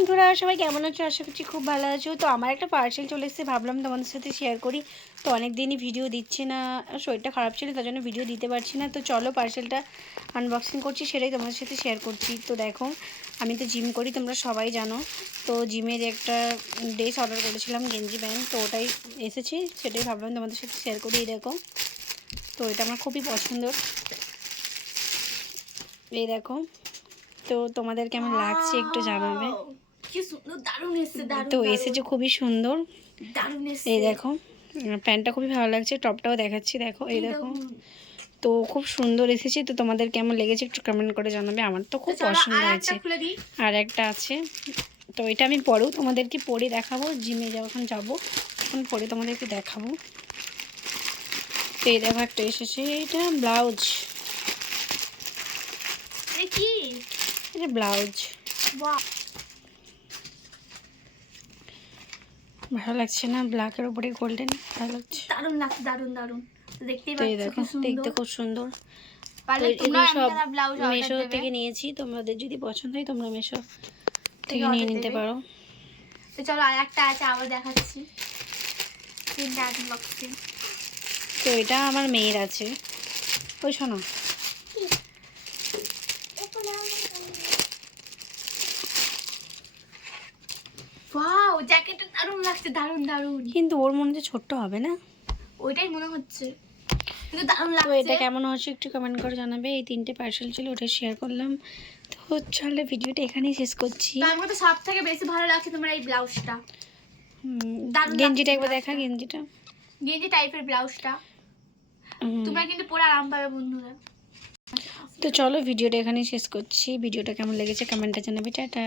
বন্ধুরা, সবাই কেমন আছো? আশা করছি খুব ভালো আছো। তো আমার একটা পার্সেল চলে এসেছে, ভাবলাম তোমাদের সাথে শেয়ার করি। তো অনেক দিনই ভিডিও দিচ্ছি না, শরীরটা খারাপ ছিল, তার জন্য ভিডিও দিতে পারছি না। তো চলো পার্সেলটা আনবক্সিং করছি, সেটাই তোমাদের সাথে শেয়ার করছি। তো দেখো, আমি তো জিম করি, তোমরা সবাই জানো। তো জিমের একটা ড্রেস অর্ডার করেছিলাম, গেঞ্জি প্যান্ট, তো ওটাই এসেছে, সেটাই ভাবলাম তোমাদের সাথে শেয়ার করি। এই দেখো, তো এটা আমার খুবই পছন্দের। এই দেখো, তো তোমাদের কেমন লাগছে একটু জানাবে। কি সুন্দর, দারুণ এসেছে, দারুণ তো এসেছে খুবই সুন্দর। দারুণ এসেছে। এই দেখো, প্যান্টটা খুবই ভালো লাগছে, টপটাও দেখাচ্ছি, দেখো এই দেখো। তো খুব সুন্দর এসেছে। তো তোমাদের কেমন লেগেছে একটু কমেন্ট করে জানাবে। আমার তো খুব পছন্দ হয়েছে। আর একটা আছে, তো এটা আমি পরেও তোমাদেরকে পরে দেখাবো, জিমে যখন যাবো তখন পরে তোমাদেরকে দেখাবো। তো এই দেখো একটা এসেছে, এটা ব্লাউজ, এটা ব্লাউজ। ভালো লাগছে না? ব্ল্যাকের উপরে গোল্ডেন, ভালো লাগছে, দারুণ লাগছে, দারুণ দারুণ। দেখতেই তো এই পাচ্ছ দেখো, দেখতে খুব সুন্দর। তোমরা সব ব্লাউজ মেশো থেকে নিয়েছি, তোমাদের যদি পছন্দ হয় তোমরা মেশো থেকে নিয়ে নিতে পারো। তো চলো আর একটা আছে, আবার দেখাচ্ছি। তিনটা আনবক্সিং। তো এটা আমার মেয়ের আছে, ওই শোনো। ওয়াও, জ্যাকেটটা দারুণ লাগছে, দারুণ দারুণ। কিন্তু ওর মনে হচ্ছে ছোট্ট হবে না? ওইটাই মনে হচ্ছে, কিন্তু দারুণ তো লাগছে। এটা কেমন হচ্ছে একটু কমেন্ট করে জানাবে। এই তিনটে পার্সেল ছিল, ওটা শেয়ার করলাম। তো চলে ভিডিওটা এখানেই শেষ করছি। তার মধ্যে সব থেকে বেশি ভালো লাগছে তোমার এই ব্লাউজটা। গেঞ্জিটা একবার দেখা, গেঞ্জিটা গেঞ্জি টাইপের ব্লাউজটা তোমরা কিন্তু পরে আরাম পাবে বন্ধুরা। তো চলো ভিডিওটা এখানেই শেষ করছি। ভিডিওটা কেমন লেগেছে কমেন্টে জানাবে। টাটা।